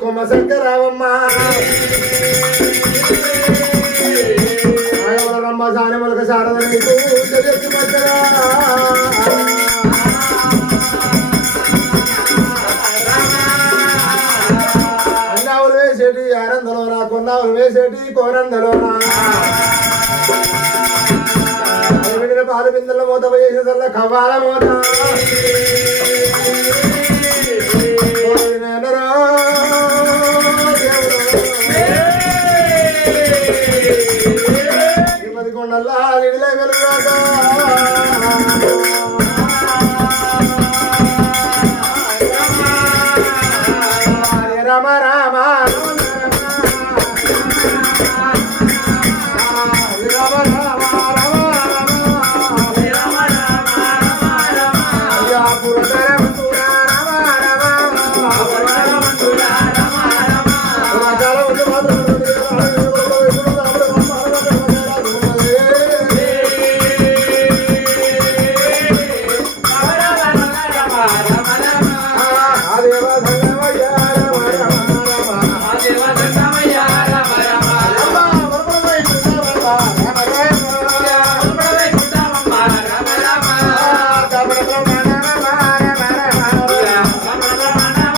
కొమ్మ శంకరావమ్మ రమ్మ సానములక శారద నీకు తెలియచ్చు మధ్యరా అన్నావులు వేసేటి ఆనందలోనా కొన్నావులు వేసేటి కోనందలోనా పాలు బిందెల మూత వేసేదల్లా కవ్వాల మూత కొండల్లా విడిలే వెలుగాక రామ రామ